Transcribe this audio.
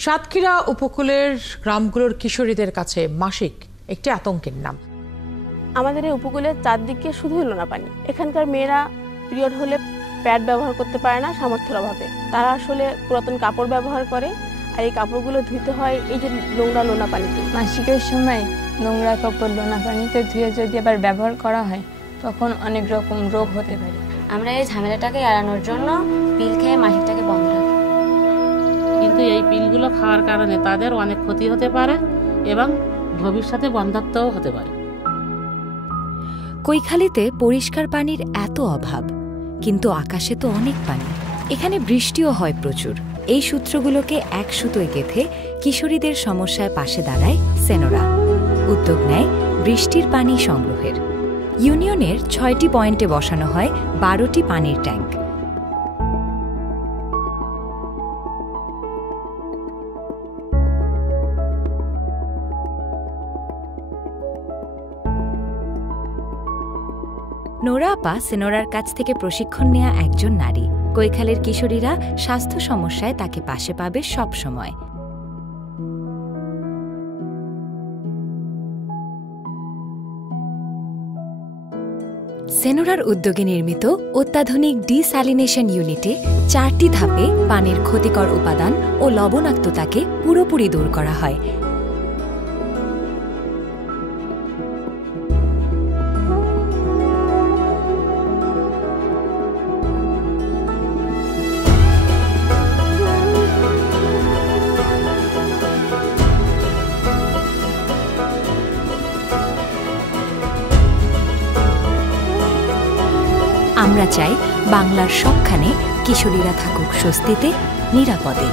সাতক্ষীরা উপকূলের গ্রামগুলোর কিশোরীদের কাছে মাসিক একটি আতঙ্কের নাম। আমাদের এই উপকূলের চারদিকে শুধুই লোনা পানি। এখানকার মেয়েরা পিরিয়ড হলে প্যাড ব্যবহার করতে পারে না সামর্থ্যের অভাবে। তারা আসলে পুরাতন কাপড় ব্যবহার করে, আর এই কাপড়গুলো ধুইতে হয় এই যে নোংরা লোনা পানিতে। মাসিকের সময় নোংরা কাপড় লোনা পানিতে ধুয়ে যদি আবার ব্যবহার করা হয় তখন অনেক রকম রোগ হতে পারে। আমরা এই ঝামেলাটাকে এড়ানোর জন্য পিল খেয়ে মাসিকটাকে বন্ধ রাখি। কিন্তু এই পিলগুলো খাওয়ার কারণে তাদের অনেক ক্ষতি হতে পারে এবং ভবিষ্যতে বন্ধ্যাত্বও হতে পারে। কৈখালীতে পরিষ্কার পানির এত অভাব, কিন্তু আকাশে তো অনেক পানি। এখানে বৃষ্টিও হয় প্রচুর। এই সূত্রগুলোকে এক সুতোয় গেঁথে কিশোরীদের সমস্যায় পাশে দাঁড়ায় সেনোরা। উদ্যোগ নেয় বৃষ্টির পানি সংগ্রহের। ইউনিয়নের ৬টি পয়েন্টে বসানো হয় ১২টি পানির ট্যাঙ্ক। নোরা আপা সেনোরার কাছ থেকে প্রশিক্ষণ নেয়া একজন নারী। কৈখালের কিশোরীরা স্বাস্থ্য সমস্যায় তাকে পাশে পাবে সব সময়। সেনোরার উদ্যোগে নির্মিত অত্যাধুনিক ডিস্যালিনেশন ইউনিটে ৪টি ধাপে পানির ক্ষতিকর উপাদান ও লবণাক্ততাকে পুরোপুরি দূর করা হয়। আমরা চাই বাংলার সবখানে কিশোরীরা থাকুক স্বস্তিতে, নিরাপদে।